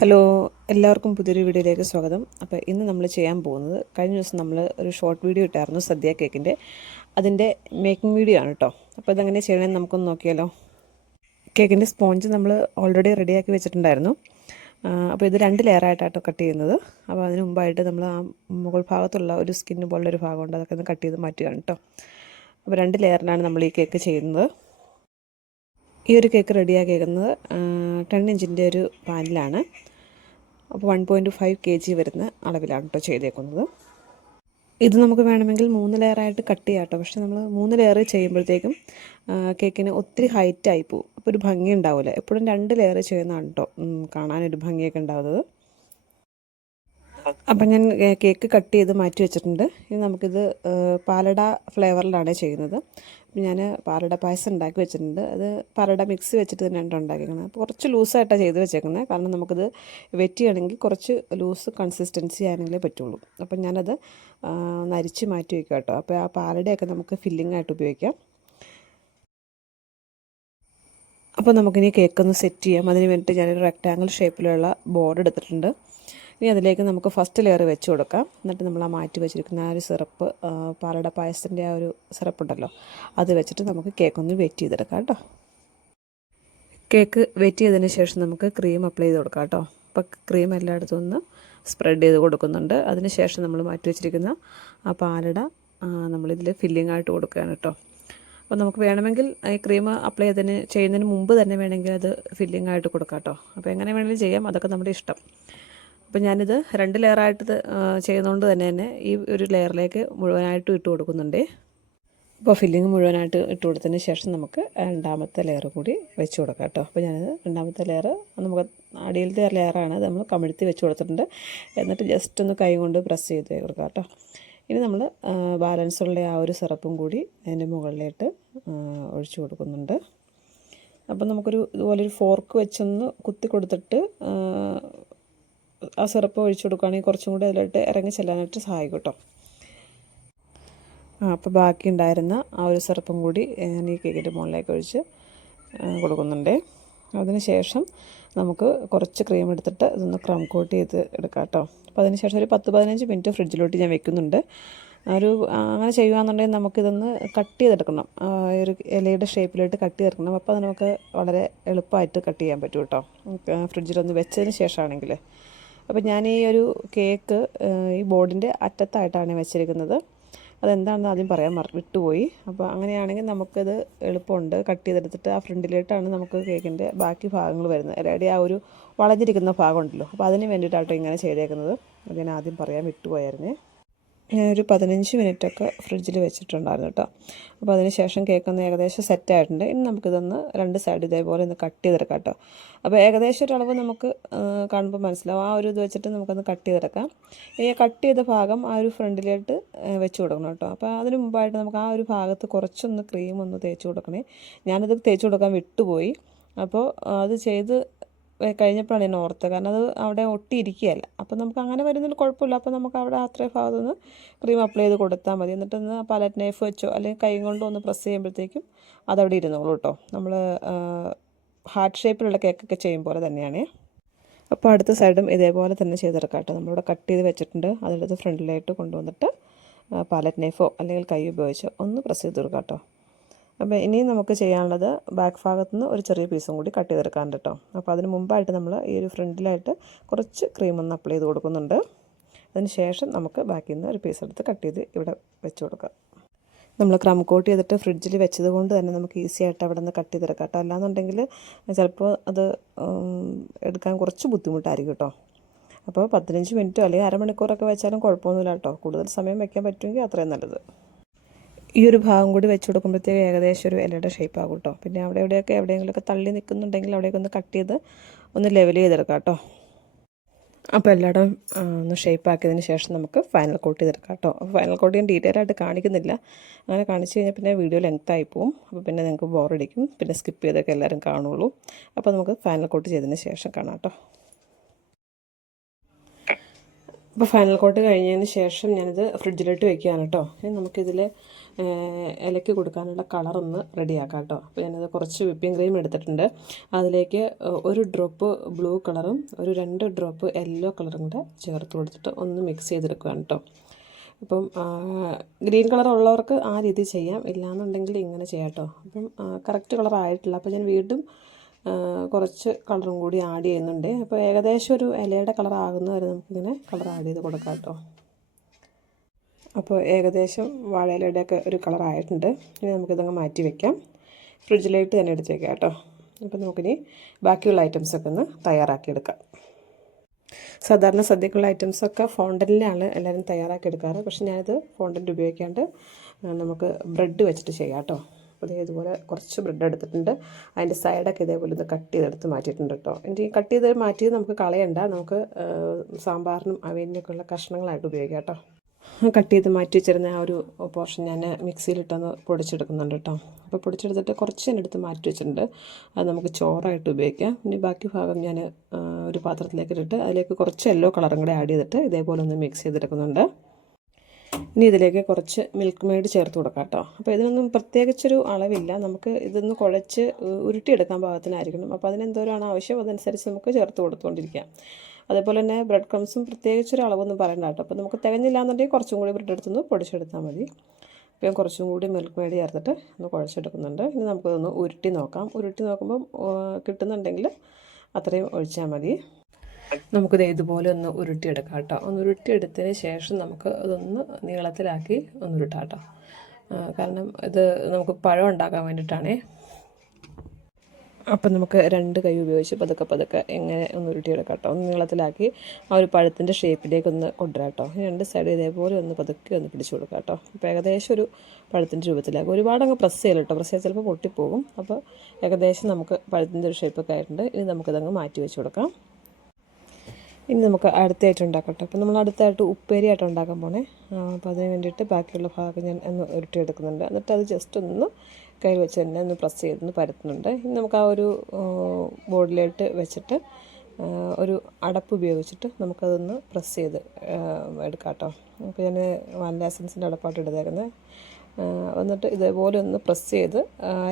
Hello, എല്ലാവർക്കും പുതിയൊരു വീഡിയോയിലേക്ക് സ്വാഗതം. അപ്പോൾ ഇന്ന് നമ്മൾ ചെയ്യാൻ പോകുന്നത്, കഴിഞ്ഞ ദിവസം നമ്മൾ ഒരു ഷോർട്ട് വീഡിയോ ഇട്ടായിരുന്നു സദ്യ കേക്കിൻ്റെ. അതിൻ്റെ മേക്കിംഗ് വീഡിയോ ആണ് കേട്ടോ. അപ്പോൾ ഇതെങ്ങനെ ചെയ്യണമെന്ന് നമുക്കൊന്ന് നോക്കിയാലോ. കേക്കിൻ്റെ സ്പോഞ്ച് നമ്മൾ ഓൾറെഡി റെഡിയാക്കി വെച്ചിട്ടുണ്ടായിരുന്നു. അപ്പോൾ ഇത് 2 ലെയറായിട്ടാട്ടോ കട്ട് ചെയ്യുന്നത്. അപ്പോൾ അതിന് മുമ്പായിട്ട് നമ്മൾ ആ മുകൾ ഭാഗത്തുള്ള ഒരു സ്കിന്ന് പോലുള്ളൊരു ഭാഗമുണ്ട്, അതൊക്കെ ഒന്ന് കട്ട് ചെയ്ത് മാറ്റുകയാണ് കേട്ടോ. അപ്പോൾ 2 ലെയറിനാണ് നമ്മൾ ഈ കേക്ക് ചെയ്യുന്നത്. ഈ ഒരു കേക്ക് റെഡിയാക്കിയേക്കുന്നത് 10 ഇഞ്ചിൻ്റെ ഒരു പാനിലാണ്. അപ്പോൾ 1.5 kg വരുന്ന അളവിലാണ് കേട്ടോ ചെയ്തേക്കുന്നത്. ഇത് നമുക്ക് വേണമെങ്കിൽ 3 ലെയറായിട്ട് കട്ട് ചെയ്യാം കേട്ടോ. പക്ഷേ നമ്മൾ 3 ലെയർ ചെയ്യുമ്പോഴത്തേക്കും കേക്കിന് ഒത്തിരി ഹൈറ്റായി പോവും. അപ്പോൾ ഒരു ഭംഗി ഉണ്ടാവില്ല. എപ്പോഴും 2 ലെയർ ചെയ്യുന്നതാണ് കേട്ടോ കാണാനൊരു ഭംഗിയൊക്കെ ഉണ്ടാവുന്നത്. അപ്പം ഞാൻ കേക്ക് കട്ട് ചെയ്ത് മാറ്റി വെച്ചിട്ടുണ്ട്. ഇനി നമുക്കിത് പാലട ഫ്ലേവറിലാണ് ചെയ്യുന്നത്. ഞാൻ പാലട പായസം ഉണ്ടാക്കി വെച്ചിട്ടുണ്ട്. അത് പാലട മിക്സ് വെച്ചിട്ട് തന്നെയാണ് ഉണ്ടാക്കിയിരിക്കുന്നത്. അപ്പോൾ കുറച്ച് ലൂസായിട്ടാണ് ചെയ്ത് വെച്ചേക്കുന്നത്. കാരണം നമുക്കിത് വെറ്റിയാണെങ്കിൽ കുറച്ച് ലൂസ് കൺസിസ്റ്റൻസി ആണെങ്കിലേ പറ്റുള്ളൂ. അപ്പം ഞാനത് നരിച്ച് മാറ്റി വയ്ക്കാം കേട്ടോ. അപ്പോൾ ആ പാലടയൊക്കെ നമുക്ക് ഫില്ലിംഗ് ആയിട്ട് ഉപയോഗിക്കാം. അപ്പോൾ നമുക്കിനി കേക്കൊന്ന് സെറ്റ് ചെയ്യാം. അതിന് വേണ്ടിയിട്ട് ഞാനൊരു റെക്റ്റാങ്കിൾ ഷേപ്പിലുള്ള ബോർഡ് എടുത്തിട്ടുണ്ട്. ഇനി അതിലേക്ക് നമുക്ക് ഫസ്റ്റ് ലെയർ വെച്ച് കൊടുക്കാം. എന്നിട്ട് നമ്മൾ ആ മാറ്റി വെച്ചിരിക്കുന്ന ആ ഒരു സിറപ്പ്, പാലട പായസത്തിൻ്റെ ആ ഒരു സിറപ്പുണ്ടല്ലോ, അത് വെച്ചിട്ട് നമുക്ക് കേക്കൊന്ന് വെറ്റ് ചെയ്തെടുക്കാം കേട്ടോ. കേക്ക് വെറ്റ് ചെയ്തതിന് ശേഷം നമുക്ക് ക്രീം അപ്ലൈ ചെയ്ത് കൊടുക്കാം കേട്ടോ. അപ്പോൾ ക്രീം എല്ലായിടത്തും ഒന്ന് സ്പ്രെഡ് ചെയ്ത് കൊടുക്കുന്നുണ്ട്. അതിന് ശേഷം നമ്മൾ മാറ്റി വെച്ചിരിക്കുന്ന ആ പാലട നമ്മളിതിൽ ഫില്ലിംഗ് ആയിട്ട് കൊടുക്കുകയാണ് കേട്ടോ. അപ്പോൾ നമുക്ക് വേണമെങ്കിൽ ഈ ക്രീം അപ്ലൈ ചെയ്യുന്നതിന് മുമ്പ് തന്നെ വേണമെങ്കിൽ അത് ഫില്ലിംഗ് ആയിട്ട് കൊടുക്കാം കേട്ടോ. അപ്പോൾ എങ്ങനെ വേണമെങ്കിലും ചെയ്യാം, അതൊക്കെ നമ്മുടെ ഇഷ്ടം. അപ്പോൾ ഞാനിത് 2 ലെയറായിട്ട് ചെയ്യുന്നതുകൊണ്ട് തന്നെ ഈ ഒരു ലെയറിലേക്ക് മുഴുവനായിട്ടും ഇട്ട് കൊടുക്കുന്നുണ്ട്. അപ്പോൾ ഫില്ലിങ് മുഴുവനായിട്ട് ഇട്ട് കൊടുത്തതിന് ശേഷം നമുക്ക് രണ്ടാമത്തെ ലെയർ കൂടി വെച്ച് കൊടുക്കാം കേട്ടോ. അപ്പോൾ ഞാനിത് രണ്ടാമത്തെ ലെയർ നമുക്ക് അടിയിലത്തെ ലെയറാണ്, അത് നമ്മൾ കമിഴ്ത്തി വെച്ച് കൊടുത്തിട്ടുണ്ട്. എന്നിട്ട് ജസ്റ്റ് ഒന്ന് കൈ കൊണ്ട് പ്രസ് ചെയ്ത് കൊടുക്കാം കേട്ടോ. ഇനി നമ്മൾ ബാലൻസുള്ള ആ ഒരു സിറപ്പും കൂടി അതിൻ്റെ മുകളിലായിട്ട് ഒഴിച്ചു കൊടുക്കുന്നുണ്ട്. അപ്പോൾ നമുക്കൊരു ഇതുപോലൊരു ഫോർക്ക് വെച്ചൊന്ന് കുത്തി കൊടുത്തിട്ട് ആ സിറപ്പ് ഒഴിച്ചു കൊടുക്കുകയാണെങ്കിൽ കുറച്ചും കൂടി അതിലോട്ട് ഇറങ്ങി ചെല്ലാനായിട്ട് സഹായിക്കും കേട്ടോ. അപ്പോൾ ബാക്കി ഉണ്ടായിരുന്ന ആ ഒരു സിറപ്പും കൂടി ഞാൻ ഈ കേക്കിൻ്റെ മുകളിലേക്ക് ഒഴിച്ച് കൊടുക്കുന്നുണ്ട്. അതിന് ശേഷം നമുക്ക് കുറച്ച് ക്രീം എടുത്തിട്ട് ഇതൊന്ന് ക്രം കോട്ട് ചെയ്ത് എടുക്കാം കേട്ടോ. അപ്പോൾ അതിന് ശേഷം ഒരു 10-15 മിനിറ്റ് ഫ്രിഡ്ജിലോട്ട് ഞാൻ വെക്കുന്നുണ്ട്. അങ്ങനെ ചെയ്യുകയാണെന്നുണ്ടെങ്കിൽ നമുക്കിതൊന്ന് കട്ട് ചെയ്തെടുക്കണം. ഒരു ഇലയുടെ ഷേപ്പിലോട്ട് കട്ട് ചെയ്തെടുക്കണം. അപ്പോൾ അത് നമുക്ക് വളരെ എളുപ്പമായിട്ട് കട്ട് ചെയ്യാൻ പറ്റും കേട്ടോ, ഫ്രിഡ്ജിലൊന്ന് വെച്ചതിന് ശേഷമാണെങ്കിൽ. അപ്പോൾ ഞാൻ ഈ ഒരു കേക്ക് ഈ ബോർഡിൻ്റെ അറ്റത്തായിട്ടാണ് വെച്ചിരിക്കുന്നത്. അതെന്താണെന്ന് ആദ്യം പറയാൻ വിട്ടുപോയി. അപ്പോൾ അങ്ങനെയാണെങ്കിൽ നമുക്കത് എളുപ്പമുണ്ട്. കട്ട് ചെയ്തെടുത്തിട്ട് ആ ഫ്രണ്ടിലോട്ടാണ് നമുക്ക് കേക്കിൻ്റെ ബാക്കി ഭാഗങ്ങൾ വരുന്നത്. ഇലയുടെ ആ ഒരു വളഞ്ഞിരിക്കുന്ന ഭാഗമുണ്ടല്ലോ, അപ്പോൾ അതിന് വേണ്ടിയിട്ടാട്ടോ ഇങ്ങനെ ചെയ്തേക്കുന്നത്. അത് ഞാൻ ആദ്യം പറയാൻ വിട്ടുപോയായിരുന്നേ. ഞാനൊരു 15 മിനിറ്റൊക്കെ ഫ്രിഡ്ജിൽ വെച്ചിട്ടുണ്ടായിരുന്നു കേട്ടോ. അപ്പോൾ അതിന് ശേഷം കേക്കൊന്ന് ഏകദേശം സെറ്റായിട്ടുണ്ട്. ഇനി നമുക്കിതൊന്ന് 2 സൈഡ് ഇതേപോലെ ഒന്ന് കട്ട് ചെയ്തെടുക്കാം കേട്ടോ. അപ്പോൾ ഏകദേശം ഒരളവ് നമുക്ക് കാണുമ്പോൾ മനസ്സിലാവും. ആ ഒരു ഇത് വെച്ചിട്ട് നമുക്കൊന്ന് കട്ട് ചെയ്തെടുക്കാം. ഈ കട്ട് ചെയ്ത ഭാഗം ആ ഒരു ഫ്രണ്ടിലോട്ട് വെച്ച് കൊടുക്കണം കേട്ടോ. അപ്പോൾ അതിന് മുമ്പായിട്ട് നമുക്ക് ആ ഒരു ഭാഗത്ത് കുറച്ചൊന്ന് ക്രീം ഒന്ന് തേച്ച് കൊടുക്കണേ. ഞാനത് തേച്ച് കൊടുക്കാൻ വിട്ടുപോയി. അപ്പോൾ അത് ചെയ്ത് കഴിഞ്ഞപ്പോഴാണ് ഞാൻ ഓർത്തത്. കാരണം അത് അവിടെ ഒട്ടിയിരിക്കുകയല്ല. അപ്പോൾ നമുക്ക് അങ്ങനെ വരുന്നതിൽ കുഴപ്പമില്ല. അപ്പോൾ നമുക്ക് അവിടെ അത്രയും ഭാഗത്തുനിന്ന് ക്രീം അപ്ലൈ ചെയ്ത് കൊടുത്താൽ മതി. എന്നിട്ടൊന്ന് പാലറ്റ് നൈഫ് വെച്ചോ അല്ലെങ്കിൽ കൈ കൊണ്ടോ ഒന്ന് പ്രസ് ചെയ്യുമ്പോഴത്തേക്കും അതവിടെ ഇരുന്നോളൂ കേട്ടോ. നമ്മൾ ഹാർട്ട് ഷേപ്പിലുള്ള കേക്കൊക്കെ ചെയ്യും പോലെ തന്നെയാണ്. അപ്പോൾ അടുത്ത സൈഡും ഇതേപോലെ തന്നെ ചെയ്തെടുക്കാം കേട്ടോ. നമ്മളിവിടെ കട്ട് ചെയ്ത് വെച്ചിട്ടുണ്ട്. അതെടുത്ത് ഫ്രണ്ടിലായിട്ട് കൊണ്ടുവന്നിട്ട് പാലറ്റ് നൈഫോ അല്ലെങ്കിൽ കൈ ഉപയോഗിച്ചോ ഒന്ന് പ്രസ് ചെയ്ത് കൊടുക്കാം കേട്ടോ. അപ്പോൾ ഇനിയും നമുക്ക് ചെയ്യാനുള്ളത് ബാക്ക് ഭാഗത്തു നിന്ന് ഒരു ചെറിയ പീസും കൂടി കട്ട് ചെയ്തെടുക്കാൻ കേട്ടോ. അപ്പോൾ അതിന് മുമ്പായിട്ട് നമ്മൾ ഈ ഒരു ഫ്രണ്ടിലായിട്ട് കുറച്ച് ക്രീം ഒന്ന് അപ്ലൈ ചെയ്ത് കൊടുക്കുന്നുണ്ട്. അതിന് ശേഷം നമുക്ക് ബാക്കിൽ നിന്ന് ഒരു പീസ് എടുത്ത് കട്ട് ചെയ്ത് ഇവിടെ വെച്ച് കൊടുക്കാം. നമ്മൾ ക്രം കോട്ട് ചെയ്തിട്ട് ഫ്രിഡ്ജിൽ വെച്ചത് കൊണ്ട് തന്നെ നമുക്ക് ഈസി ആയിട്ട് അവിടെ നിന്ന് കട്ട് ചെയ്തെടുക്കാം കേട്ടോ. അല്ലാന്നുണ്ടെങ്കിൽ ചിലപ്പോൾ അത് എടുക്കാൻ കുറച്ച് ബുദ്ധിമുട്ടായിരിക്കും കേട്ടോ. അപ്പോൾ 15 മിനിറ്റോ അല്ലെങ്കിൽ അരമണിക്കൂറൊക്കെ വെച്ചാലും കുഴപ്പമൊന്നുമില്ല കേട്ടോ. കൂടുതൽ സമയം വെക്കാൻ പറ്റുമെങ്കിൽ അത്രയും നല്ലത്. ഈ ഒരു ഭാഗം കൂടി വെച്ച് കൊടുക്കുമ്പോഴത്തേക്ക് ഏകദേശം ഒരു ഇലയുടെ ഷേപ്പ് ആകും കേട്ടോ. പിന്നെ എവിടെയെങ്കിലുമൊക്കെ തള്ളി നിൽക്കുന്നുണ്ടെങ്കിൽ അവിടെയൊക്കെ ഒന്ന് കട്ട് ചെയ്ത് ഒന്ന് ലെവൽ ചെയ്തെടുക്കാം കേട്ടോ. അപ്പോൾ എല്ലായിടും ഒന്ന് ഷേപ്പ് ആക്കിയതിന് ശേഷം നമുക്ക് ഫൈനൽ കോട്ട് ചെയ്തെടുക്കാം കേട്ടോ. അപ്പോൾ ഫൈനൽ കോട്ട് ഞാൻ ഡീറ്റെയിൽ ആയിട്ട് കാണിക്കുന്നില്ല. അങ്ങനെ കാണിച്ച് കഴിഞ്ഞാൽ പിന്നെ വീഡിയോ ലെങ്ത്തായി പോവും. അപ്പോൾ പിന്നെ നിങ്ങൾക്ക് ബോറടിക്കും. പിന്നെ സ്കിപ്പ് ചെയ്തൊക്കെ എല്ലാവരും കാണുള്ളൂ. അപ്പോൾ നമുക്ക് ഫൈനൽ കോട്ട് ചെയ്തതിന് ശേഷം കാണാം കേട്ടോ. അപ്പോൾ ഫൈനൽ കോട്ട് കഴിഞ്ഞതിന് ശേഷം ഞാനിത് ഫ്രിഡ്ജിലിട്ട് വെക്കുകയാണ് കേട്ടോ. ഇനി നമുക്കിതിൽ ഇലയ്ക്ക് കൊടുക്കാനുള്ള കളറൊന്ന് റെഡിയാക്കാം കേട്ടോ. അപ്പോൾ ഞാനത് കുറച്ച് വിപ്പിംഗ് ക്രീം എടുത്തിട്ടുണ്ട്. അതിലേക്ക് ഒരു ഡ്രോപ്പ് ബ്ലൂ കളറും ഒരു 2 ഡ്രോപ്പ് യെല്ലോ കളറും കൂടെ ചേർത്ത് കൊടുത്തിട്ട് ഒന്ന് മിക്സ് ചെയ്തെടുക്കുകയാണ് കേട്ടോ. അപ്പം ഗ്രീൻ കളർ ഉള്ളവർക്ക് ആ രീതി ചെയ്യാം, ഇല്ലയെന്നുണ്ടെങ്കിൽ ഇങ്ങനെ ചെയ്യാം കേട്ടോ. അപ്പം കറക്റ്റ് കളർ ആയിട്ടില്ല. അപ്പോൾ ഞാൻ വീണ്ടും കുറച്ച് കളറും കൂടി ആഡ് ചെയ്യുന്നുണ്ട്. അപ്പോൾ ഏകദേശം ഒരു ഇലയുടെ കളർ ആകുന്ന വരെ നമുക്കിങ്ങനെ കളർ ആഡ് ചെയ്ത് കൊടുക്കാം കേട്ടോ. അപ്പോൾ ഏകദേശം വാഴയിലയുടെയൊക്കെ ഒരു കളർ ആയിട്ടുണ്ട്. ഇനി നമുക്കിതങ്ങ് മാറ്റി വയ്ക്കാം, ഫ്രിഡ്ജിലേക്ക് തന്നെ എടുത്ത് വയ്ക്കാം കേട്ടോ. അപ്പോൾ നമുക്കിനി ബാക്കിയുള്ള ഐറ്റംസൊക്കെ ഒന്ന് തയ്യാറാക്കിയെടുക്കാം. സാധാരണ സദ്യക്കുള്ള ഐറ്റംസൊക്കെ ഫോണ്ടൻറ്റിലാണ് എല്ലാവരും തയ്യാറാക്കിയെടുക്കാറ്. പക്ഷേ ഞാനിത് ഫോണ്ടൻറ്റ് ഉപയോഗിക്കാണ്ട് നമുക്ക് ബ്രെഡ് വെച്ചിട്ട് ചെയ്യാം കേട്ടോ. അപ്പോൾ ഇതുപോലെ കുറച്ച് ബ്രെഡ് എടുത്തിട്ടുണ്ട്. അതിൻ്റെ സൈഡൊക്കെ ഇതേപോലെ ഒന്ന് കട്ട് ചെയ്തെടുത്ത് മാറ്റിയിട്ടുണ്ട് കേട്ടോ. എനിക്ക് കട്ട് ചെയ്ത് മാറ്റിയത് നമുക്ക് കളയണ്ട, നമുക്ക് സാമ്പാറിനും അവിയലിനൊക്കെയുള്ള കഷ്ണങ്ങളായിട്ട് ഉപയോഗിക്കാം കേട്ടോ. കട്ട് ചെയ്ത് മാറ്റി വെച്ചിരുന്ന ആ ഒരു പോർഷൻ ഞാൻ മിക്സിയിലിട്ടൊന്ന് പൊടിച്ചെടുക്കുന്നുണ്ട് കേട്ടോ. അപ്പോൾ പൊടിച്ചെടുത്തിട്ട് കുറച്ച് ഞാൻ എടുത്ത് മാറ്റി വെച്ചിട്ടുണ്ട്. അത് നമുക്ക് ചോറായിട്ട് ഉപയോഗിക്കാം. ഇനി ബാക്കി ഭാഗം ഞാൻ ഒരു പാത്രത്തിലേക്ക് ഇട്ടിട്ട് അതിലേക്ക് കുറച്ച് യെല്ലോ കളറും കൂടെ ആഡ് ചെയ്തിട്ട് ഇതേപോലെ ഒന്ന് മിക്സ് ചെയ്തെടുക്കുന്നുണ്ട്. ഇനി ഇതിലേക്ക് കുറച്ച് മിൽക്ക് മെയ്ഡ് ചേർത്ത് കൊടുക്കാം കേട്ടോ. അപ്പോൾ ഇതിനൊന്നും പ്രത്യേകിച്ചൊരു അളവില്ല, നമുക്ക് ഇതൊന്ന് കുഴച്ച് ഉരുട്ടിയെടുക്കാൻ പാകത്തിനായിരിക്കണം. അപ്പോൾ അതിനെന്തോരാണ് ആവശ്യം അതനുസരിച്ച് നമുക്ക് ചേർത്ത് കൊടുത്തുകൊണ്ടിരിക്കാം. അതേപോലെ തന്നെ ബ്രെഡ് ക്രംസും പ്രത്യേകിച്ചൊരു അളവൊന്നും പറയണ്ട കേട്ടോ. അപ്പോൾ നമുക്ക് തികഞ്ഞില്ല എന്നുണ്ടെങ്കിൽ കുറച്ചും കൂടി ബ്രെഡ് എടുത്തൊന്ന് പൊടിച്ചെടുത്താൽ മതി. അപ്പോൾ ഞാൻ കുറച്ചും കൂടി മിൽക്ക് മെയ്ഡ് ചേർത്തിട്ട് ഒന്ന് കുഴച്ചെടുക്കുന്നുണ്ട്. ഇനി നമുക്കതൊന്ന് ഉരുട്ടി നോക്കാം. ഉരുട്ടി നോക്കുമ്പം കിട്ടുന്നുണ്ടെങ്കിൽ അത്രയും ഒഴിച്ചാൽ മതി. നമുക്കിത് ഇതുപോലെ ഒന്ന് ഉരുട്ടിയെടുക്കാം കേട്ടോ. ഒന്ന് ഉരുട്ടിയെടുത്തതിന് ശേഷം നമുക്ക് അതൊന്ന് നീളത്തിലാക്കി ഒന്ന് ഉരുട്ടാം കേട്ടോ. കാരണം ഇത് നമുക്ക് പഴം ഉണ്ടാക്കാൻ വേണ്ടിയിട്ടാണേ. അപ്പം നമുക്ക് 2 കൈ ഉപയോഗിച്ച് പതുക്കെ എങ്ങനെ ഒന്ന് ഉരുട്ടിയെടുക്കാം കേട്ടോ. ഒന്ന് നീളത്തിലാക്കി ആ ഒരു പഴത്തിൻ്റെ ഷേപ്പിലേക്ക് ഒന്ന് കൊണ്ടുവരാം കേട്ടോ. 2 സൈഡ് ഇതേപോലെ ഒന്ന് പതുക്കെ ഒന്ന് പിടിച്ചു കൊടുക്കാം കേട്ടോ. അപ്പോൾ ഏകദേശം ഒരു പഴത്തിൻ്റെ രൂപത്തിലാക്കി. ഒരുപാട് അങ്ങ് പ്രസ് ചെയ്യല കേട്ടോ, പ്രസ് ചെയ്താൽ ചിലപ്പോൾ പൊട്ടിപ്പോകും. അപ്പോൾ ഏകദേശം നമുക്ക് പഴത്തിൻ്റെ ഒരു ഷേപ്പൊക്കെ ആയിട്ടുണ്ട്. ഇനി നമുക്കിതങ്ങ് മാറ്റി വെച്ച് കൊടുക്കാം. ഇനി നമുക്ക് അടുത്തായിട്ട് ഉണ്ടാക്കട്ടെ. അപ്പോൾ നമ്മൾ അടുത്തായിട്ട് ഉപ്പേരിയായിട്ട് ഉണ്ടാക്കാൻ പോണേ. അപ്പോൾ അതിന് വേണ്ടിയിട്ട് ബാക്കിയുള്ള ഭാഗം ഞാൻ ഒന്ന് ഉരുട്ടിയെടുക്കുന്നുണ്ട്. എന്നിട്ട് അത് ജസ്റ്റ് ഒന്ന് കൈ വെച്ച് തന്നെ ഒന്ന് പ്രസ് ചെയ്തൊന്ന് പരത്തുന്നുണ്ട്. ഇനി നമുക്ക് ആ ഒരു ബോർഡിലോട്ട് വെച്ചിട്ട് ഒരു അടപ്പ് ഉപയോഗിച്ചിട്ട് നമുക്കതൊന്ന് പ്രസ് ചെയ്ത് എടുക്കാം കേട്ടോ. അപ്പോൾ ഞാൻ വാനില എസൻസിൻ്റെ അടപ്പായിട്ട് എടുത്തേക്കുന്നത്. എന്നിട്ട് ഇതേപോലെ ഒന്ന് പ്രസ് ചെയ്ത്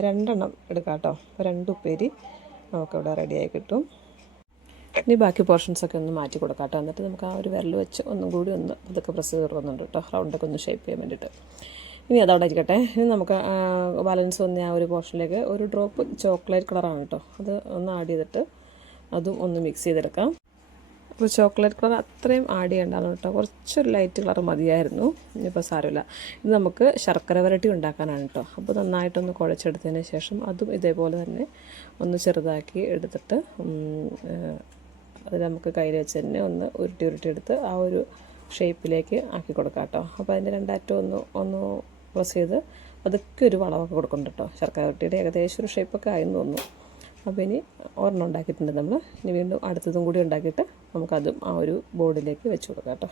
2 എടുക്കാം കേട്ടോ. 2 ഉപ്പേരി നമുക്കിവിടെ റെഡിയായി കിട്ടും. ഇനി ബാക്കി പോർഷൻസൊക്കെ ഒന്ന് മാറ്റി കൊടുക്കാം കേട്ടോ. എന്നിട്ട് നമുക്ക് ആ ഒരു വിരൽ വെച്ച് ഒന്നും കൂടി ഒന്ന് ഇതൊക്കെ പ്രസ് ചെയ്ത് കൊടുക്കുന്നുണ്ട് കേട്ടോ, റൗണ്ടൊക്കെ ഒന്ന് ഷേപ്പ് ചെയ്യാൻ വേണ്ടിയിട്ട്. ഇനി അതവിടെ ഇരിക്കട്ടെ. ഇനി നമുക്ക് ബാലൻസ് വന്ന ആ ഒരു പോർഷനിലേക്ക് ഒരു ഡ്രോപ്പ് ചോക്ലേറ്റ് കളറാണ് കേട്ടോ, അത് ഒന്ന് ആഡ് ചെയ്തിട്ട് അതും ഒന്ന് മിക്സ് ചെയ്തെടുക്കാം. അപ്പോൾ ചോക്ലേറ്റ് കളർ അത്രയും ആഡ് ചെയ്യേണ്ടതാണ് കേട്ടോ, കുറച്ചൊരു ലൈറ്റ് കളർ മതിയായിരുന്നു. ഇനിയിപ്പോൾ സാരമില്ല. ഇത് നമുക്ക് ശർക്കര വരട്ടി ഉണ്ടാക്കാനാണ് കേട്ടോ. അപ്പോൾ നന്നായിട്ടൊന്ന് കുഴച്ചെടുത്തതിന് ശേഷം അതും ഇതേപോലെ തന്നെ ഒന്ന് ചെറുതാക്കി എടുത്തിട്ട് അത് നമുക്ക് കയ്യിൽ വെച്ച് തന്നെ ഒന്ന് ഉരുട്ടിയെടുത്ത് ആ ഒരു ഷേപ്പിലേക്ക് ആക്കി കൊടുക്കാം കേട്ടോ. അപ്പോൾ അതിൻ്റെ 2 അറ്റം ഒന്ന് പ്രസ് ചെയ്ത് അതൊക്കെ ഒരു വളമൊക്കെ കൊടുക്കുന്നുണ്ട് കേട്ടോ. ശർക്കര വരട്ടിയുടെ ഏകദേശം ഒരു ഷേപ്പൊക്കെ ആയെന്ന് തോന്നുന്നു. അപ്പോൾ ഇനി ഒരെണ്ണം ഉണ്ടാക്കിയിട്ടുണ്ട് നമ്മൾ. ഇനി വീണ്ടും അടുത്തതും കൂടി ഉണ്ടാക്കിയിട്ട് നമുക്കതും ആ ഒരു ബോർഡിലേക്ക് വെച്ച് കൊടുക്കാം കേട്ടോ.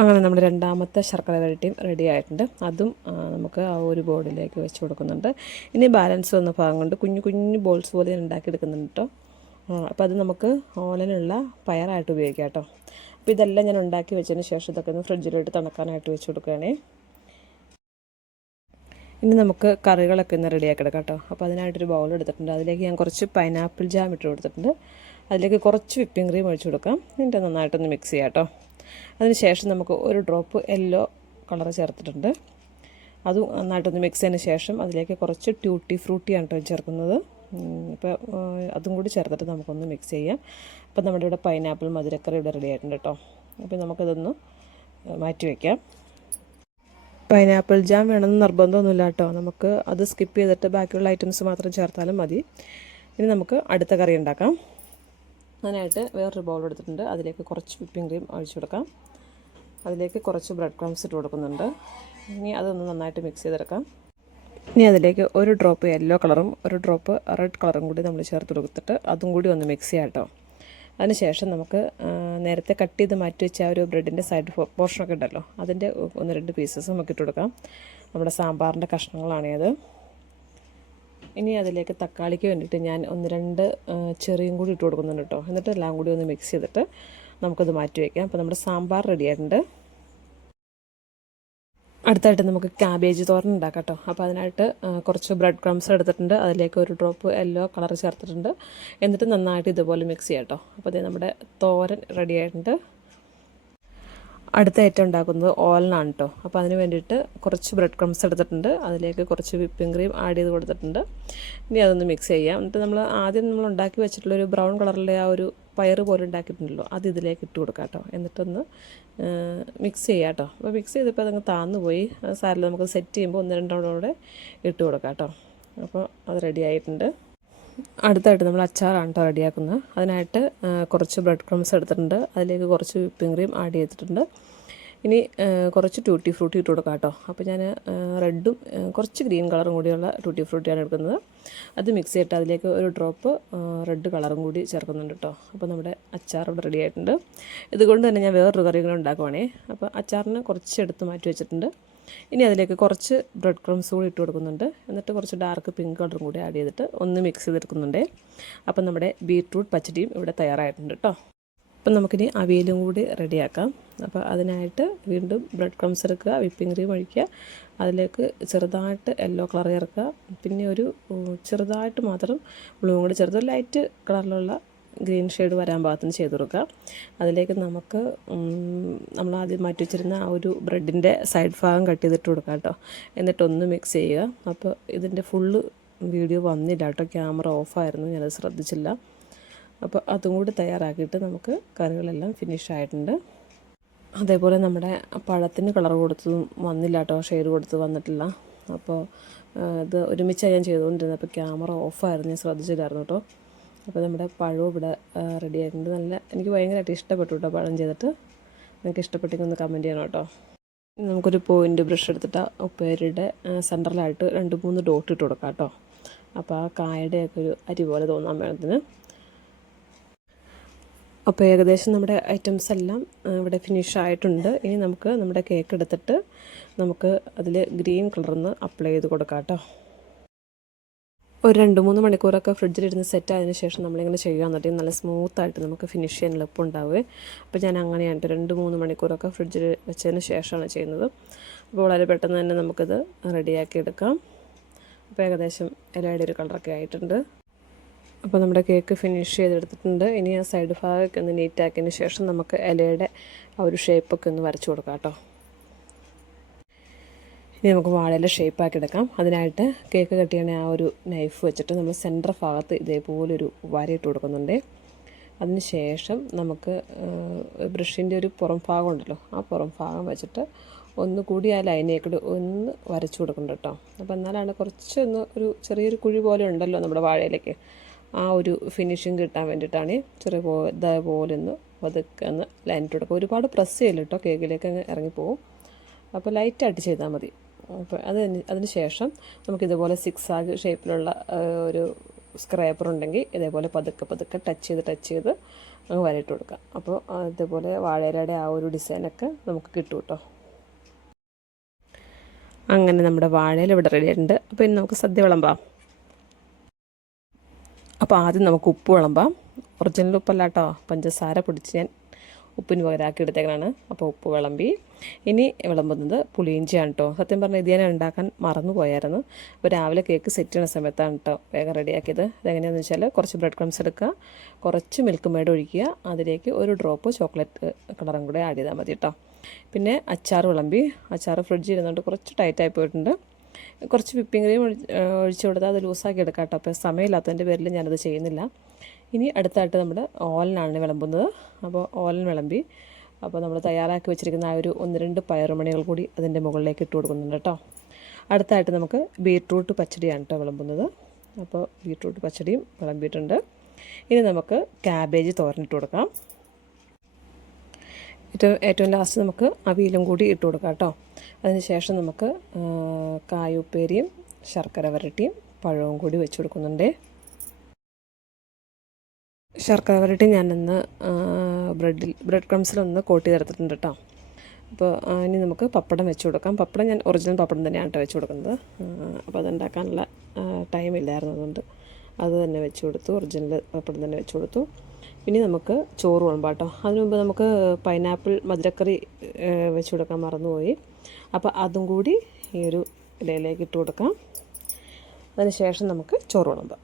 അങ്ങനെ നമ്മുടെ 2ാമത്തെ ശർക്കര വരട്ടിയും റെഡി ആയിട്ടുണ്ട്. അതും നമുക്ക് ആ ഒരു ബോർഡിലേക്ക് വെച്ച് കൊടുക്കുന്നുണ്ട്. ഇനി ബാലൻസ് വന്ന ഭാഗം കൊണ്ട് കുഞ്ഞു ബോൾസ് പോലെ ഞാൻ ഉണ്ടാക്കിയെടുക്കുന്നുണ്ട് കേട്ടോ. അപ്പോൾ അത് നമുക്ക് ഓലനുള്ള പയറായിട്ട് ഉപയോഗിക്കാം കേട്ടോ. അപ്പോൾ ഇതെല്ലാം ഞാൻ ഉണ്ടാക്കി വെച്ചതിന് ശേഷം ഇതൊക്കെ ഒന്ന് ഫ്രിഡ്ജിലോട്ട് തണുക്കാനായിട്ട് വെച്ച് കൊടുക്കുകയാണേ. ഇനി നമുക്ക് കറികളൊക്കെ ഒന്ന് റെഡിയാക്കി എടുക്കാം കേട്ടോ. അപ്പോൾ അതിനായിട്ടൊരു ബൗൾ എടുത്തിട്ടുണ്ട്. അതിലേക്ക് ഞാൻ കുറച്ച് പൈനാപ്പിൾ ജാം ഇട്ട് കൊടുത്തിട്ടുണ്ട്. അതിലേക്ക് കുറച്ച് വിപ്പിംഗ് ക്രീം ഒഴിച്ച് കൊടുക്കാം. എന്നിട്ട് നന്നായിട്ടൊന്ന് മിക്സ് ചെയ്യാം കേട്ടോ. അതിന് ശേഷം നമുക്ക് ഒരു ഡ്രോപ്പ് യെല്ലോ കളർ ചേർത്തിട്ടുണ്ട്. അതും നന്നായിട്ടൊന്ന് മിക്സ് ചെയ്തതിന് ശേഷം അതിലേക്ക് കുറച്ച് ട്യൂട്ടി ഫ്രൂട്ടിയാണ് കേട്ടോ ചേർക്കുന്നത്. ഇപ്പോൾ അതും കൂടി ചേർത്തിട്ട് നമുക്കൊന്ന് മിക്സ് ചെയ്യാം. അപ്പോൾ നമ്മുടെ ഇവിടെ പൈനാപ്പിൾ മധുരക്കറി ഇവിടെ റെഡി ആയിട്ടുണ്ട് കേട്ടോ. അപ്പോൾ നമുക്കതൊന്ന് മാറ്റി വയ്ക്കാം. പൈനാപ്പിൾ ജാം വേണമെന്ന് നിർബന്ധമൊന്നുമില്ല കേട്ടോ, നമുക്ക് അത് സ്കിപ്പ് ചെയ്തിട്ട് ബാക്കിയുള്ള ഐറ്റംസ് മാത്രം ചേർത്താലും മതി. ഇനി നമുക്ക് അടുത്ത കറി ഉണ്ടാക്കാം. അതിനായിട്ട് വേറൊരു ബൗൾ എടുത്തിട്ടുണ്ട്. അതിലേക്ക് കുറച്ച് വിപ്പിംഗ് ക്രീം ഒഴിച്ചു കൊടുക്കാം. അതിലേക്ക് കുറച്ച് ബ്രെഡ് ക്രംസ് ഇട്ട് കൊടുക്കുന്നുണ്ട്. ഇനി അതൊന്ന് നന്നായിട്ട് മിക്സ് ചെയ്തെടുക്കാം. ഇനി അതിലേക്ക് ഒരു ഡ്രോപ്പ് യെല്ലോ കളറും ഒരു ഡ്രോപ്പ് റെഡ് കളറും കൂടി നമ്മൾ ചേർത്ത് കൊടുത്തിട്ട് അതും കൂടി ഒന്ന് മിക്സ് ചെയ്യാം കേട്ടോ. അതിനുശേഷം നമുക്ക് നേരത്തെ കട്ട് ചെയ്ത് മാറ്റി വെച്ച ആ ഒരു ബ്രെഡിൻ്റെ സൈഡ് പോർഷനൊക്കെ ഉണ്ടല്ലോ, അതിൻ്റെ 1-2 പീസസ് നമുക്ക് ഇട്ട് കൊടുക്കാം. നമ്മുടെ സാമ്പാറിൻ്റെ കഷ്ണങ്ങളാണത്. ഇനി അതിലേക്ക് തക്കാളിക്ക് വേണ്ടിയിട്ട് ഞാൻ 1-2 ചെറിയും കൂടി ഇട്ട് കൊടുക്കുന്നുണ്ട് കേട്ടോ. എന്നിട്ട് എല്ലാം കൂടി ഒന്ന് മിക്സ് ചെയ്തിട്ട് നമുക്കത് മാറ്റി വയ്ക്കാം. അപ്പോൾ നമ്മുടെ സാമ്പാർ റെഡി ആയിട്ടുണ്ട്. അടുത്തായിട്ട് നമുക്ക് ക്യാബേജ് തോരൻ ഉണ്ടാക്കാം കേട്ടോ. അപ്പോൾ അതിനായിട്ട് കുറച്ച് ബ്രെഡ് ക്രംസ് എടുത്തിട്ടുണ്ട്, അതിലേക്ക് ഒരു ഡ്രോപ്പ് യെല്ലോ കളർ ചേർത്തിട്ടുണ്ട്. എന്നിട്ട് നന്നായിട്ട് ഇതുപോലെ മിക്സ് ചെയ്യാം കേട്ടോ. അപ്പോൾ ഇത് നമ്മുടെ തോരൻ റെഡി ആയിട്ടുണ്ട്. അടുത്ത ഐറ്റം ഉണ്ടാക്കുന്നത് ഓലനാണ് കേട്ടോ. അപ്പോൾ അതിന് വേണ്ടിയിട്ട് കുറച്ച് ബ്രെഡ് ക്രംസ് എടുത്തിട്ടുണ്ട്, അതിലേക്ക് കുറച്ച് വിപ്പിംഗ് ക്രീം ആഡ് ചെയ്ത് കൊടുത്തിട്ടുണ്ട്. ഇനി അതൊന്ന് മിക്സ് ചെയ്യാം. എന്നിട്ട് നമ്മൾ ഉണ്ടാക്കി വെച്ചിട്ടുള്ളൊരു ബ്രൗൺ കളറിലെ ആ ഒരു പയർ പോലെ ഉണ്ടാക്കിയിട്ടുണ്ടല്ലോ, അത് ഇതിലേക്ക് ഇട്ട് കൊടുക്കാം കേട്ടോ. എന്നിട്ടൊന്ന് മിക്സ് ചെയ്യാം കേട്ടോ. അപ്പോൾ മിക്സ് ചെയ്തപ്പോൾ അതങ്ങ് താന്നു പോയി. സാരിൽ നമുക്ക് സെറ്റ് ചെയ്യുമ്പോൾ 1-2 കൂടെ ഇട്ട് കൊടുക്കാം കേട്ടോ. അപ്പോൾ അത് റെഡി ആയിട്ടുണ്ട്. അടുത്തായിട്ട് നമ്മൾ അച്ചാറാണ് കേട്ടോ റെഡിയാക്കുന്നത്. അതിനായിട്ട് കുറച്ച് ബ്രെഡ് ക്രംസ് എടുത്തിട്ടുണ്ട്, അതിലേക്ക് കുറച്ച് വിപ്പിംഗ് ക്രീം ആഡ് ചെയ്തിട്ടുണ്ട്. ഇനി കുറച്ച് ടൂട്ടി ഫ്രൂട്ടി ഇട്ട് കൊടുക്കാം കേട്ടോ. അപ്പോൾ ഞാൻ റെഡും കുറച്ച് ഗ്രീൻ കളറും കൂടിയുള്ള ടൂട്ടി ഫ്രൂട്ടിയാണ് എടുക്കുന്നത്. അത് മിക്സ് ചെയ്തിട്ട് അതിലേക്ക് ഒരു ഡ്രോപ്പ് റെഡ് കളറും കൂടി ചേർക്കുന്നുണ്ട് കേട്ടോ. അപ്പോൾ നമ്മുടെ അച്ചാർ ഇവിടെ റെഡി ആയിട്ടുണ്ട്. ഇതുകൊണ്ട് തന്നെ ഞാൻ വേറൊരു കറി കൂടെ ഉണ്ടാക്കുവാണേ. അപ്പോൾ അച്ചാറിന് കുറച്ച് എടുത്ത് മാറ്റി വെച്ചിട്ടുണ്ട്. ഇനി അതിലേക്ക് കുറച്ച് ബ്രെഡ് ക്രംസ് കൂടി ഇട്ട് കൊടുക്കുന്നുണ്ട്. എന്നിട്ട് കുറച്ച് ഡാർക്ക് പിങ്ക് കളറും കൂടി ആഡ് ചെയ്തിട്ട് ഒന്ന് മിക്സ് ചെയ്തെടുക്കുന്നുണ്ട്. അപ്പം നമ്മുടെ ബീട്രൂട്ട് പച്ചടിയും ഇവിടെ തയ്യാറായിട്ടുണ്ട് കേട്ടോ. അപ്പം നമുക്കിനി അവിയലും കൂടി റെഡിയാക്കാം. അപ്പോൾ അതിനായിട്ട് വീണ്ടും ബ്രെഡ് ക്രംസ് എടുക്കുക, വിപ്പിംഗ് ക്രീം ഒഴിക്കുക, അതിലേക്ക് ചെറുതായിട്ട് യെല്ലോ കളർ ചേർക്കുക, പിന്നെ ഒരു ചെറുതായിട്ട് മാത്രം ബ്ലൂ കൂടി ചേർത്ത് ലൈറ്റ് കളറിലുള്ള ഗ്രീൻ ഷെയ്ഡ് വരാൻ പാകത്തിന് ചെയ്ത് കൊടുക്കുക. അതിലേക്ക് നമുക്ക് നമ്മളാദ്യം മാറ്റി വെച്ചിരുന്ന ആ ഒരു ബ്രെഡിൻ്റെ സൈഡ് ഭാഗം കട്ട് ചെയ്തിട്ട് കൊടുക്കുക കേട്ടോ. എന്നിട്ടൊന്ന് മിക്സ് ചെയ്യുക. അപ്പോൾ ഇതിൻ്റെ ഫുള്ള് വീഡിയോ വന്നില്ല കേട്ടോ, ക്യാമറ ഓഫായിരുന്നു, ഞാനത് ശ്രദ്ധിച്ചില്ല. അപ്പോൾ അതും കൂടി തയ്യാറാക്കിയിട്ട് നമുക്ക് കറികളെല്ലാം ഫിനിഷ് ആയിട്ടുണ്ട്. അതേപോലെ നമ്മുടെ പഴത്തിന് കളർ കൊടുത്തതും വന്നില്ല കേട്ടോ, ഷെയ്ഡ് കൊടുത്ത് വന്നിട്ടില്ല. അപ്പോൾ ഇത് ഒരുമിച്ചാണ് ഞാൻ ചെയ്തുകൊണ്ടിരുന്നത്. അപ്പോൾ ക്യാമറ ഓഫായിരുന്നു, ഞാൻ ശ്രദ്ധിച്ചില്ലായിരുന്നു കേട്ടോ. അപ്പോൾ നമ്മുടെ പഴവും ഇവിടെ റെഡി ആയിട്ടുണ്ട്. എനിക്ക് ഭയങ്കരമായിട്ട് ഇഷ്ടപ്പെട്ടു കേട്ടോ പഴം ചെയ്തിട്ട്. നിങ്ങൾക്ക് ഇഷ്ടപ്പെട്ടെങ്കിൽ ഒന്ന് കമൻറ്റ് ചെയ്യണം കേട്ടോ. നമുക്കൊരു പോയിൻ്റ് ബ്രഷ് എടുത്തിട്ട് ഉപ്പേരിയുടെ സെൻറ്ററിലായിട്ട് 2-3 ഡോട്ട് ഇട്ട് കൊടുക്കാം കേട്ടോ. അപ്പോൾ ആ കായയുടെയൊക്കെ ഒരു അരി പോലെ തോന്നാൻ വേണ്ടതിന്. അപ്പോൾ ഏകദേശം നമ്മുടെ ഐറ്റംസ് എല്ലാം ഇവിടെ ഫിനിഷ് ആയിട്ടുണ്ട്. ഇനി നമുക്ക് നമ്മുടെ കേക്ക് എടുത്തിട്ട് നമുക്ക് അതിൽ ഗ്രീൻ കളറിന്ന് അപ്ലൈ ചെയ്ത് കൊടുക്കാം കേട്ടോ. ഒരു 2-3 മണിക്കൂറൊക്കെ ഫ്രിഡ്ജിലിരുന്ന് സെറ്റ് ആയതിനു ശേഷം നമ്മളിങ്ങനെ ചെയ്യുകയെന്നുണ്ടെങ്കിൽ നല്ല സ്മൂത്തായിട്ട് നമുക്ക് ഫിനിഷ് ചെയ്യാൻ എളുപ്പമുണ്ടാവുക. അപ്പോൾ ഞാൻ അങ്ങനെയാണ് 2-3 മണിക്കൂറൊക്കെ ഫ്രിഡ്ജിൽ വെച്ചതിന് ശേഷമാണ് ചെയ്യുന്നത്. അപ്പോൾ വളരെ പെട്ടെന്ന് തന്നെ നമുക്കിത് റെഡിയാക്കി എടുക്കാം. അപ്പോൾ ഏകദേശം ഇലയുടെ ഒരു കളറൊക്കെ ആയിട്ടുണ്ട്. അപ്പോൾ നമ്മുടെ കേക്ക് ഫിനിഷ് ചെയ്തെടുത്തിട്ടുണ്ട്. ഇനി ആ സൈഡ് ഭാഗമൊക്കെ ഒന്ന് നീറ്റാക്കിയതിന് ശേഷം നമുക്ക് ഇലയുടെ ആ ഒരു ഷേപ്പൊക്കെ ഒന്ന് വരച്ച് കൊടുക്കാം കേട്ടോ. ഇനി നമുക്ക് വാഴയില ഷേപ്പാക്കി എടുക്കാം. അതിനായിട്ട് കേക്ക് കട്ട് ചെയ്യണ ആ ഒരു നൈഫ് വെച്ചിട്ട് നമ്മൾ സെൻറ്റർ ഭാഗത്ത് ഇതേപോലൊരു വരയിട്ട് കൊടുക്കുന്നുണ്ട്. അതിന് ശേഷം നമുക്ക് ബ്രഷിൻ്റെ ഒരു പുറം ഭാഗം ഉണ്ടല്ലോ, ആ പുറം ഭാഗം വെച്ചിട്ട് ഒന്നുകൂടി ആ ലൈനേക്കൂടെ ഒന്ന് വരച്ചു കൊടുക്കുന്നുണ്ട് കേട്ടോ. അപ്പോൾ എന്നാലാണ് കുറച്ചൊന്ന് ഒരു ചെറിയൊരു കുഴി പോലെ ഉണ്ടല്ലോ നമ്മുടെ വാഴയിലേക്ക്, ആ ഒരു ഫിനിഷിങ് കിട്ടാൻ വേണ്ടിയിട്ടാണ് ഇതേപോലെ ഒന്ന് പതുക്കെ ഒന്ന് ലൈനിട്ട് കൊടുക്കുക. ഒരുപാട് പ്രസ് ചെയ്യില്ല കേട്ടോ, കേക്കിലേക്ക് അങ്ങ് ഇറങ്ങിപ്പോവും. അപ്പോൾ ലൈറ്റായിട്ട് ചെയ്താൽ മതി. അപ്പോൾ അതിന് ശേഷം നമുക്കിതുപോലെ 6 ആഗ് ഷേപ്പിലുള്ള ഒരു സ്ക്രാപ്പർ ഉണ്ടെങ്കിൽ ഇതേപോലെ പതുക്കെ ടച്ച് ചെയ്ത് അങ്ങ് വരയിട്ട് കൊടുക്കാം. അപ്പോൾ ഇതേപോലെ വാഴയിലയുടെ ആ ഒരു ഡിസൈനൊക്കെ നമുക്ക് കിട്ടും കേട്ടോ. അങ്ങനെ നമ്മുടെ വാഴയില ഇവിടെ റെഡി ആയിട്ടുണ്ട്. അപ്പോൾ ഇനി നമുക്ക് സദ്യ വിളമ്പാം. അപ്പോൾ ആദ്യം നമുക്ക് ഉപ്പ് വിളമ്പാം. ഒറിജിനൽ ഉപ്പല്ല കേട്ടോ, പഞ്ചസാര പൊടിച്ച് ഞാൻ ഉപ്പിന് പകരമാക്കി എടുത്തേക്കാണ്. അപ്പോൾ ഉപ്പ് വിളമ്പി. ഇനി വിളമ്പുന്നത് പുളിയിഞ്ചിയാണ് കേട്ടോ. സത്യം പറഞ്ഞാൽ ഇത് ഞാൻ ഉണ്ടാക്കാൻ മറന്നു പോയായിരുന്നു. അപ്പോൾ രാവിലെ കേക്ക് സെറ്റ് ചെയ്യുന്ന സമയത്താണ് കേട്ടോ വേഗം റെഡിയാക്കിയത്. അതെങ്ങനെയാണെന്ന് വെച്ചാൽ കുറച്ച് ബ്രെഡ് ക്രംസ് എടുക്കുക, കുറച്ച് മിൽക്ക് മെയ്ഡ് ഒഴിക്കുക, അതിലേക്ക് ഒരു ഡ്രോപ്പ് ചോക്ലേറ്റ് കളറും കൂടെ ആഡ് ചെയ്താൽ മതി കേട്ടോ. പിന്നെ അച്ചാർ വിളമ്പി. അച്ചാർ ഫ്രിഡ്ജിൽ ഇരുന്നുകൊണ്ട് കുറച്ച് ടൈറ്റായി പോയിട്ടുണ്ട്. കുറച്ച് വിപ്പിംഗ് ക്രീം ഒഴിച്ചു കൊടുത്താൽ അത് ലൂസാക്കി എടുക്കാം കേട്ടോ. അപ്പോൾ സമയമില്ലാത്തതിൻ്റെ പേരിൽ ഞാനത് ചെയ്യുന്നില്ല. ഇനി അടുത്തായിട്ട് നമ്മുടെ ഓലനാണ് വിളമ്പുന്നത്. അപ്പോൾ ഓലൻ വിളമ്പി. അപ്പോൾ നമ്മൾ തയ്യാറാക്കി വെച്ചിരിക്കുന്ന ആ ഒരു 1-2 പയറുമണികൾ കൂടി അതിൻ്റെ മുകളിലേക്ക് ഇട്ട് കൊടുക്കുന്നുണ്ട് കേട്ടോ. അടുത്തായിട്ട് നമുക്ക് ബീട്രൂട്ട് പച്ചടിയാണ് കേട്ടോ വിളമ്പുന്നത്. അപ്പോൾ ബീട്രൂട്ട് പച്ചടിയും വിളമ്പിയിട്ടുണ്ട്. ഇനി നമുക്ക് ക്യാബേജ് തോരനിട്ട് കൊടുക്കാം. ഏറ്റവും ലാസ്റ്റ് നമുക്ക് അവിയലും കൂടി ഇട്ട് കൊടുക്കാം കേട്ടോ. അതിന് ശേഷം നമുക്ക് കായുപ്പേരിയും ശർക്കര വരട്ടിയും പഴവും കൂടി വെച്ച് കൊടുക്കുന്നുണ്ട്. ശർക്കര വരട്ടി ഞാനിന്ന് ബ്രെഡ് ക്രംസിലൊന്ന് കോട്ട് ചെയ്തെടുത്തിട്ടുണ്ട് കേട്ടോ. അപ്പോൾ ഇനി നമുക്ക് പപ്പടം വെച്ച് കൊടുക്കാം. പപ്പടം ഞാൻ ഒറിജിനൽ പപ്പടം തന്നെയാണ് കേട്ടോ വെച്ച് കൊടുക്കുന്നത്. അപ്പോൾ അതുണ്ടാക്കാനുള്ള ടൈമില്ലായിരുന്നു, അതുകൊണ്ട് അത് തന്നെ വെച്ച് കൊടുത്തു. ഒറിജിനൽ പപ്പടം തന്നെ വെച്ച് കൊടുത്തു. ഇനി നമുക്ക് ചോറ് വിളമ്പാം കേട്ടോ. അതിന് മുമ്പ് നമുക്ക് പൈനാപ്പിൾ മധുരക്കറി വെച്ച് കൊടുക്കാൻ മറന്നുപോയി. അപ്പോൾ അതും കൂടി ഈ ഒരു ഇലയിലേക്ക് ഇട്ട് കൊടുക്കാം. അതിന് ശേഷം നമുക്ക് ചോറ് വിളമ്പാം.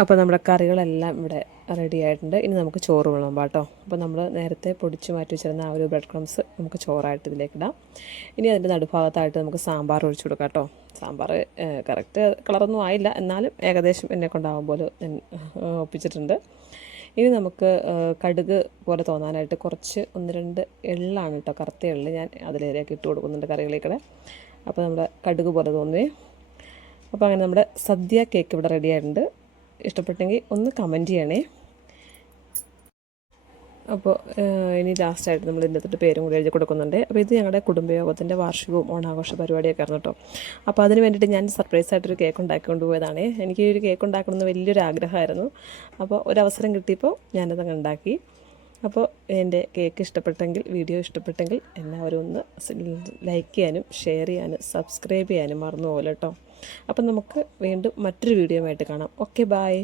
അപ്പോൾ നമ്മുടെ കറികളെല്ലാം ഇവിടെ റെഡി ആയിട്ടുണ്ട്. ഇനി നമുക്ക് ചോറ് വിളമ്പാം കേട്ടോ. അപ്പോൾ നമ്മൾ നേരത്തെ പൊടിച്ച് മാറ്റി വെച്ചിരുന്ന ആ ഒരു ബ്രെഡ് ക്രംസ് നമുക്ക് ചോറായിട്ട് ഇതിലേക്ക് ഇടാം. ഇനി അതിൻ്റെ നടുഭാഗത്തായിട്ട് നമുക്ക് സാമ്പാർ ഒഴിച്ചു കൊടുക്കാം കേട്ടോ. സാമ്പാർ കറക്റ്റ് കളറൊന്നും ആയില്ല, എന്നാലും ഏകദേശം എന്നെ കൊണ്ടാകുമ്പോൾ ഞാൻ ഒപ്പിച്ചിട്ടുണ്ട്. ഇനി നമുക്ക് കടുക് പോലെ തോന്നാനായിട്ട് കുറച്ച് 1-2 എള്ളാണ് കേട്ടോ, കറുത്ത എള്ള് ഞാൻ അതിലേക്ക് ഇട്ട് കൊടുക്കുന്നുണ്ട് കറികളിലേക്കൂടെ. അപ്പോൾ നമ്മുടെ കടുക് പോലെ തോന്നുവേ. അപ്പോൾ അങ്ങനെ നമ്മുടെ സദ്യ കേക്ക് ഇവിടെ റെഡി ആയിട്ടുണ്ട്. ഇഷ്ടപ്പെട്ടെങ്കിൽ ഒന്ന് കമൻറ്റ് ചെയ്യണേ. അപ്പോൾ ഇനി ലാസ്റ്റായിട്ട് നമ്മൾ ഇതിൻ്റെ പേരും കൂടി എഴുതി കൊടുക്കുന്നുണ്ട്. അപ്പോൾ ഇത് ഞങ്ങളുടെ കുടുംബയോഗത്തിൻ്റെ വാർഷികവും ഓണാഘോഷ പരിപാടിയൊക്കെ ആയിരുന്നു കേട്ടോ. അപ്പോൾ അതിന് വേണ്ടിയിട്ട് ഞാൻ സർപ്രൈസായിട്ടൊരു കേക്ക് ഉണ്ടാക്കിക്കൊണ്ട് പോയതാണ്. എനിക്ക് ഒരു കേക്ക് ഉണ്ടാക്കണമെന്ന് വലിയൊരു ആഗ്രഹമായിരുന്നു. അപ്പോൾ ഒരവസരം കിട്ടിയപ്പോൾ ഞാനതങ്ങ് ഉണ്ടാക്കി. അപ്പോൾ എൻ്റെ കേക്ക് ഇഷ്ടപ്പെട്ടെങ്കിൽ, വീഡിയോ ഇഷ്ടപ്പെട്ടെങ്കിൽ എല്ലാവരും ഒന്ന് ലൈക്ക് ചെയ്യാനും ഷെയർ ചെയ്യാനും സബ്സ്ക്രൈബ് ചെയ്യാനും മറന്നു പോലെ കേട്ടോ. അപ്പം നമുക്ക് വീണ്ടും മറ്റൊരു വീഡിയോ ആയിട്ട് കാണാം. Okay, by.